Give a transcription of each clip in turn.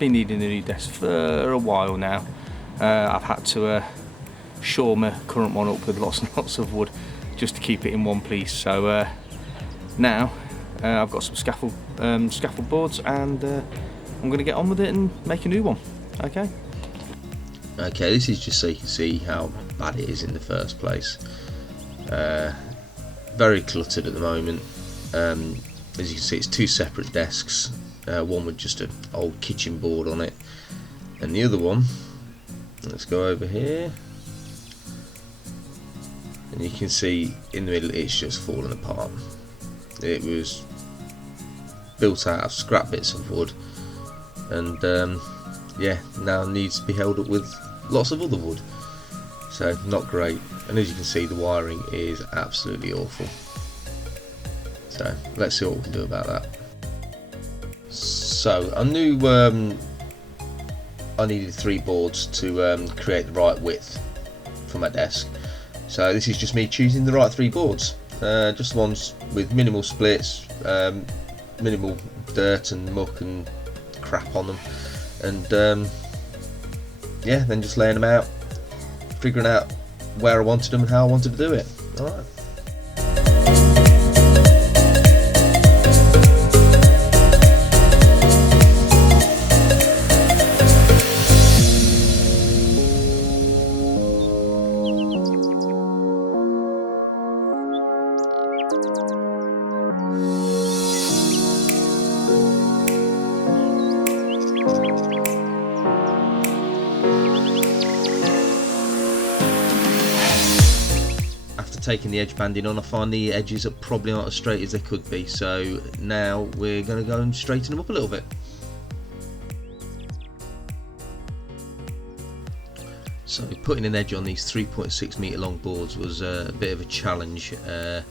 been needing a new desk for a while now. I've had to shore my current one up with lots and lots of wood just to keep it in one piece. So now I've got some scaffold boards, and I'm going to get on with it and make a new one. Okay, this is just so you can see how bad it is in the first place. Very cluttered at the moment. As you can see, it's two separate desks, one with just an old kitchen board on it, and the other one, let's go over here, and you can see in the middle it's just fallen apart. It was built out of scrap bits of wood, and yeah, now needs to be held up with lots of other wood, so not great. And as you can see, the wiring is absolutely awful. So let's see what we can do about that. So I knew I needed 3 boards to create the right width for my desk. So this is just me choosing the right 3 boards, just ones with minimal splits, minimal dirt and muck and crap on them, and yeah, then just laying them out, figuring out where I wanted them and how I wanted to do it. Alright. Taking the edge banding on, I find the edges are probably not as straight as they could be, so now we're going to go and straighten them up a little bit. So putting an edge on these 3.6 metre long boards was a bit of a challenge to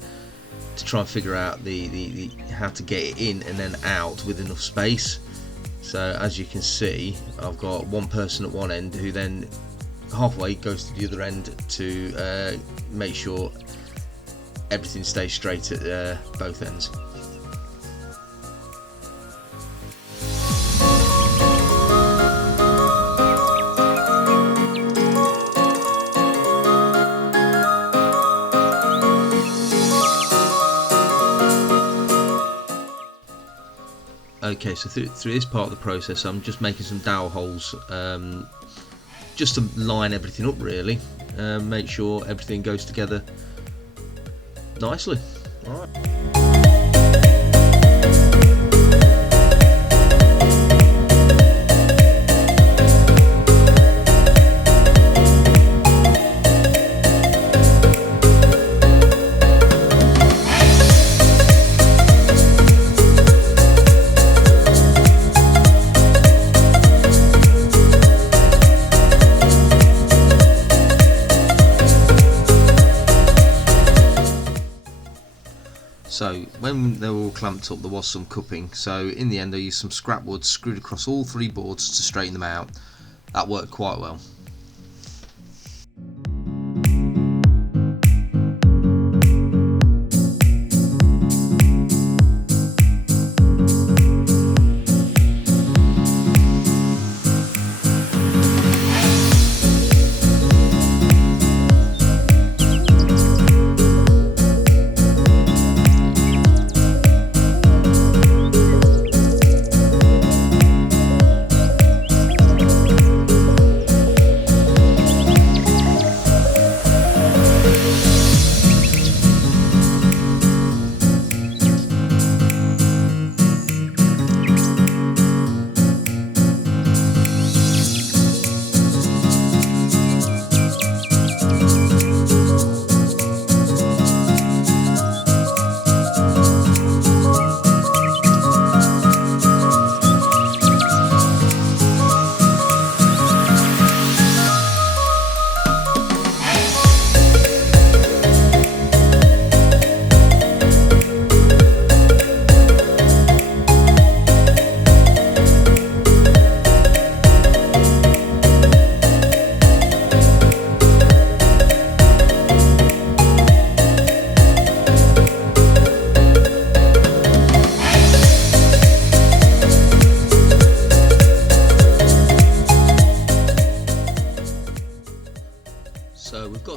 try and figure out the how to get it in and then out with enough space. So as you can see, I've got one person at one end who then halfway goes to the other end to make sure everything stays straight at both ends. Okay, so through this part of the process I'm just making some dowel holes, just to line everything up really, make sure everything goes together nicely. All right. So when they were all clamped up, there was some cupping, so in the end I used some scrap wood screwed across all 3 boards to straighten them out. That worked quite well.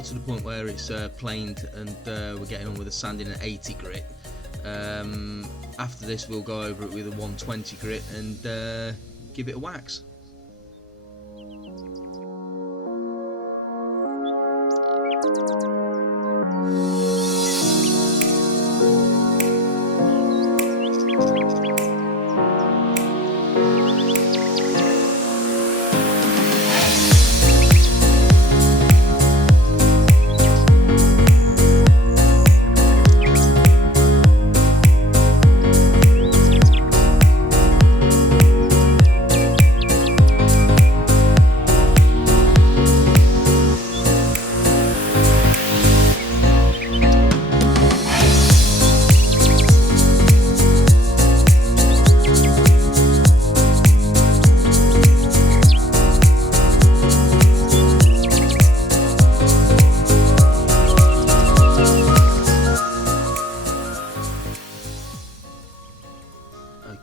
got to the point where it's planed and we're getting on with the sanding at 80 grit. After this we'll go over it with a 120 grit and give it a wax.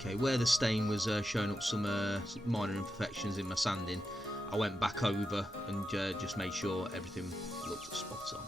Okay, where the stain was showing up some minor imperfections in my sanding, I went back over and just made sure everything looked spot on.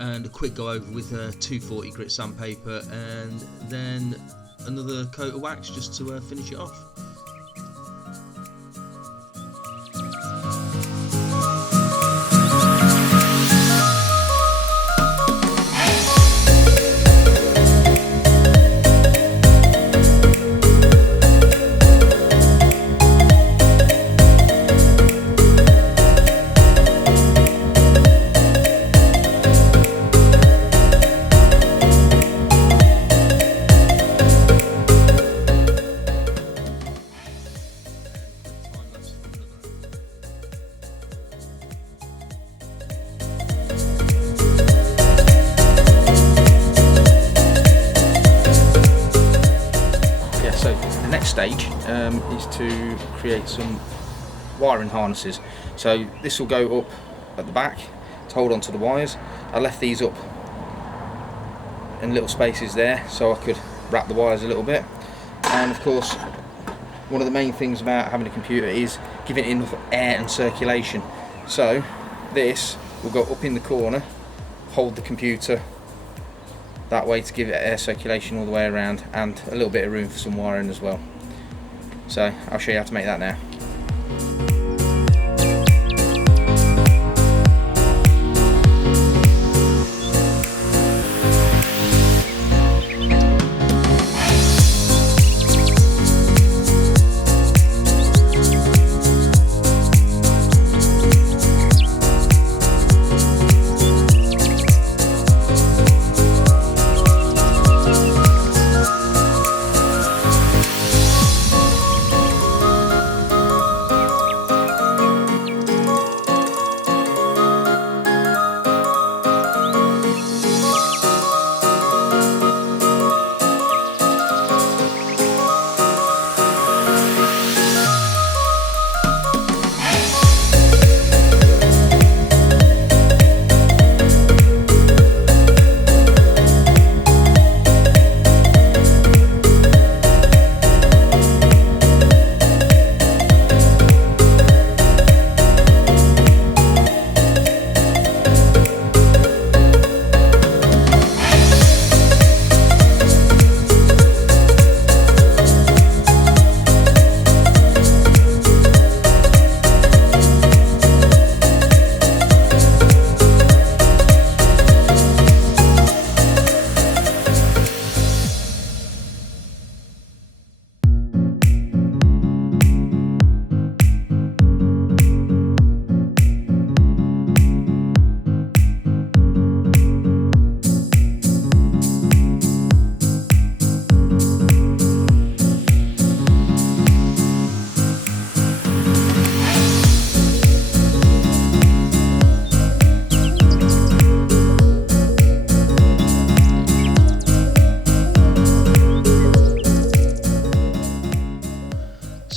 And a quick go over with 240 grit sandpaper and then another coat of wax just to finish it off. Stage is to create some wiring harnesses. So this will go up at the back to hold onto the wires. I left these up in little spaces there so I could wrap the wires a little bit. And of course, one of the main things about having a computer is giving it enough air and circulation. So this will go up in the corner, hold the computer that way to give it air circulation all the way around, and a little bit of room for some wiring as well. So I'll show you how to make that now.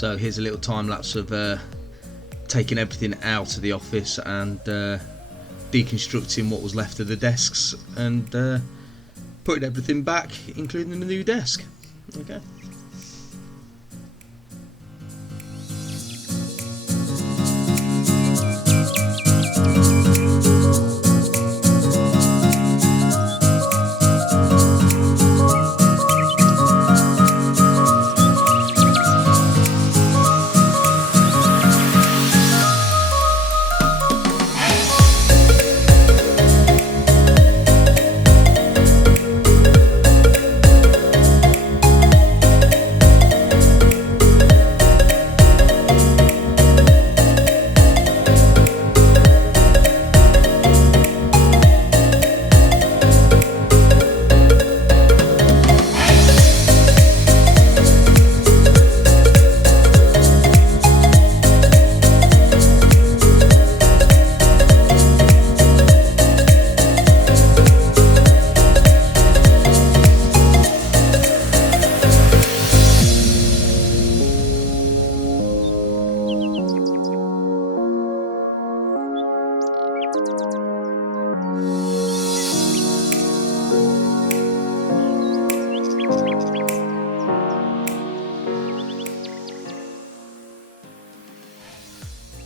So here's a little time lapse of taking everything out of the office and deconstructing what was left of the desks and putting everything back, including the new desk. Okay.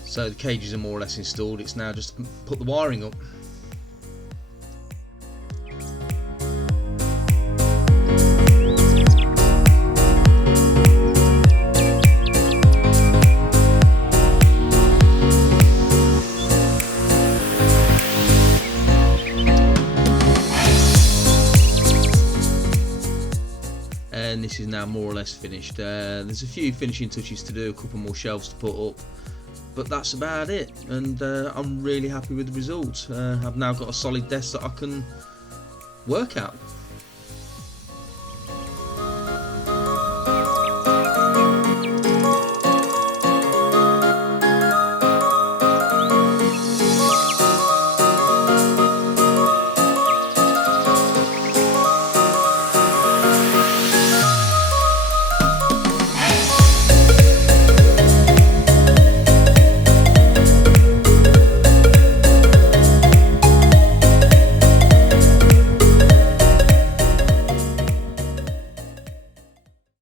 So the cages are more or less installed, it's now just put the wiring up. And this is now more or less finished. There's a few finishing touches to do, a couple more shelves to put up, but that's about it, and I'm really happy with the results. I've now got a solid desk that I can work at.